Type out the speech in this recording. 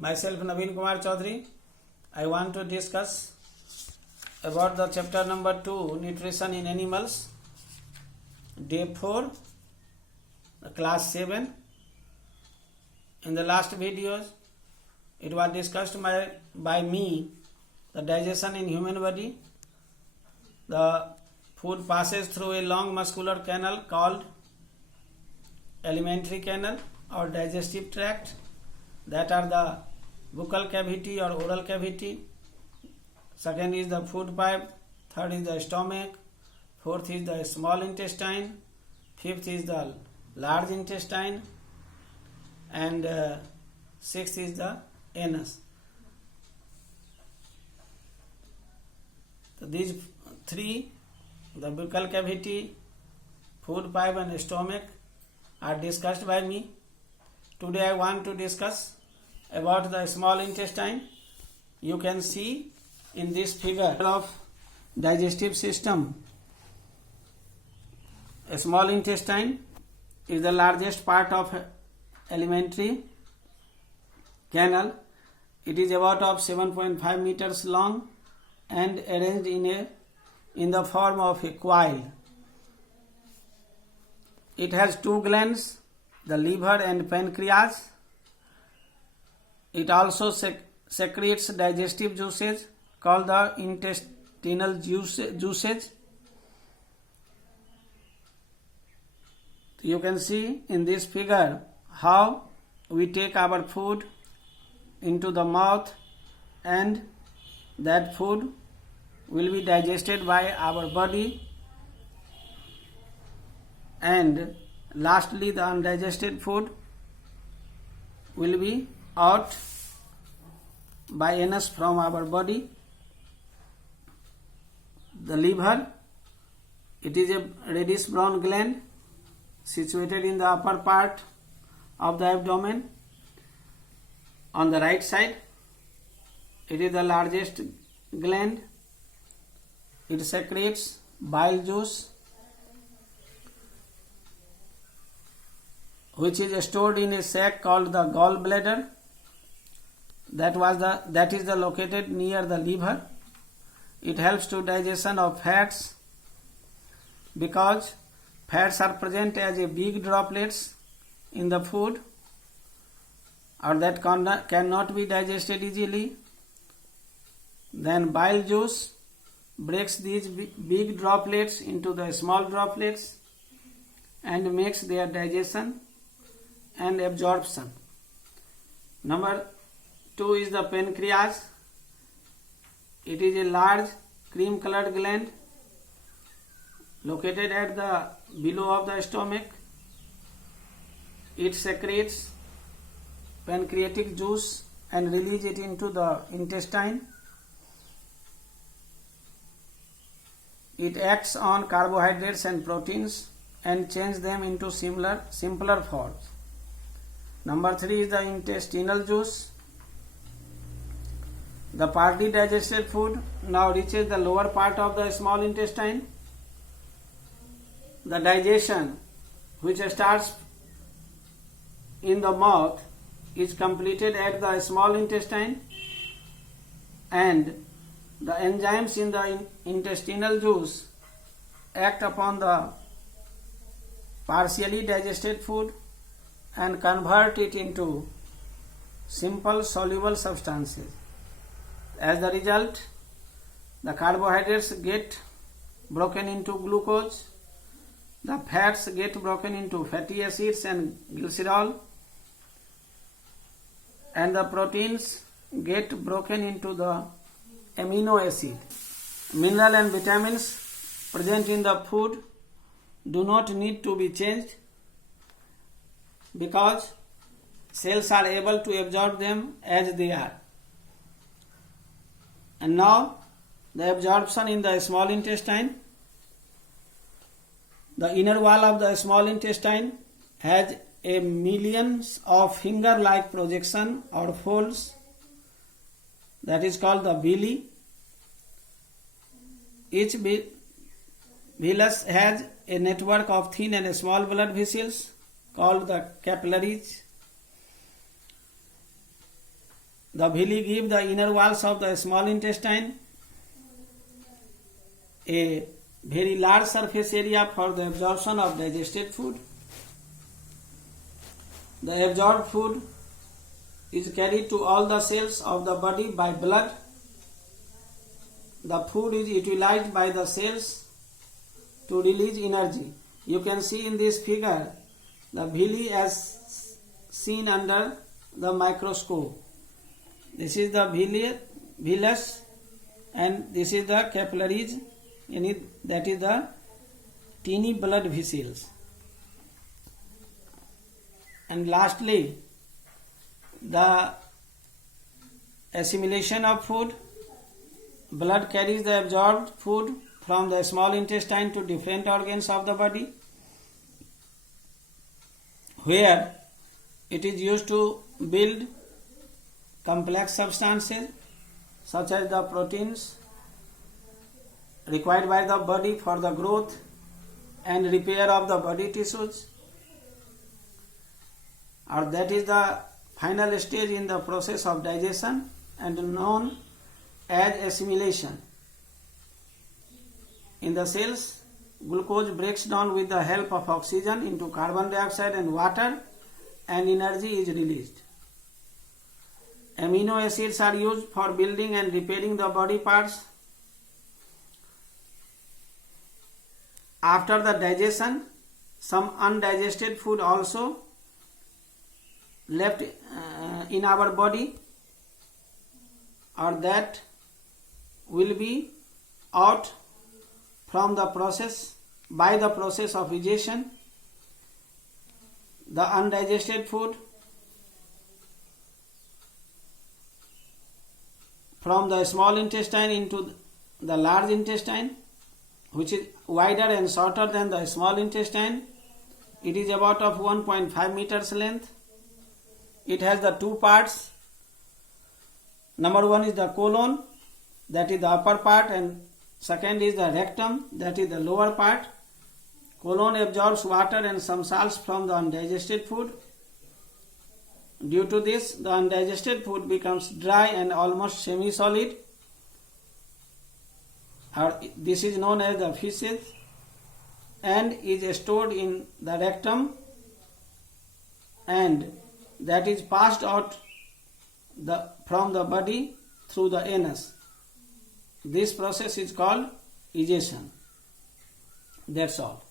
Myself Naveen Kumar Chaudhary. I want to discuss about the chapter number 2, Nutrition in Animals, day 4, class 7. In the last videos, it was discussed by me the digestion in human body. The food passes through a long muscular canal called alimentary canal or digestive tract, that are the buccal cavity or oral cavity. Second is the food pipe. Third is the stomach. Fourth is the small intestine. Fifth is the large intestine. And sixth is the anus. So these three, the buccal cavity, food pipe and stomach, are discussed by me. Today I want to discuss about the small intestine. You can see in this figure of digestive system, a small intestine is the largest part of alimentary canal. It is about of 7.5 meters long and arranged in the form of a coil. It has two glands, the liver and pancreas. It also secretes digestive juices called the intestinal juices. You can see in this figure how we take our food into the mouth, and that food will be digested by our body, and lastly the undigested food will be out by anus from our body. The liver, it is a reddish brown gland situated in the upper part of the abdomen on the right side. It is the largest gland. It secretes bile juice, which is stored in a sac called the gallbladder. That is located near the liver. It helps to digestion of fats, because fats are present as a big droplets in the food, or that cannot be digested easily. Then bile juice breaks these big droplets into the small droplets and makes their digestion and absorption. Number 2 is the pancreas. It is a large cream colored gland located at the below of the stomach. It secretes pancreatic juice and release it into the intestine. It acts on carbohydrates and proteins and change them into simpler forms. Number 3 is the intestinal juice. The partly digested food now reaches the lower part of the small intestine. The digestion, which starts in the mouth, is completed at the small intestine, and the enzymes in the intestinal juice act upon the partially digested food and convert it into simple soluble substances. As the result, the carbohydrates get broken into glucose, the fats get broken into fatty acids and glycerol, and the proteins get broken into the amino acid. Mineral and vitamins present in the food do not need to be changed, because cells are able to absorb them as they are. And now the absorption in the small intestine. The inner wall of the small intestine has a millions of finger-like projection or folds, that is called the villi. Each villus has a network of thin and small blood vessels called the capillaries. The villi give the inner walls of the small intestine a very large surface area for the absorption of digested food. The absorbed food is carried to all the cells of the body by blood. The food is utilized by the cells to release energy. You can see in this figure the villi as seen under the microscope. This is the villus and this is the capillaries, that is the teeny blood vessels. And lastly, the assimilation of food. Blood carries the absorbed food from the small intestine to different organs of the body, where it is used to build complex substances such as the proteins required by the body for the growth and repair of the body tissues, or that is the final stage in the process of digestion and known as assimilation. In the cells, glucose breaks down with the help of oxygen into carbon dioxide and water, and energy is released. Amino acids are used for building and repairing the body parts. After the digestion, some undigested food also left in our body, or that will be out from the process by the process of digestion. The undigested food from the small intestine into the large intestine, which is wider and shorter than the small intestine. It is about of 1.5 meters length. It has the two parts. Number one is the colon, that is the upper part, and second is the rectum, that is the lower part. Colon absorbs water and some salts from the undigested food. Due to this, the undigested food becomes dry and almost semi-solid. This is known as the feces and is stored in the rectum, and that is passed out from the body through the anus. This process is called egestion. That's all.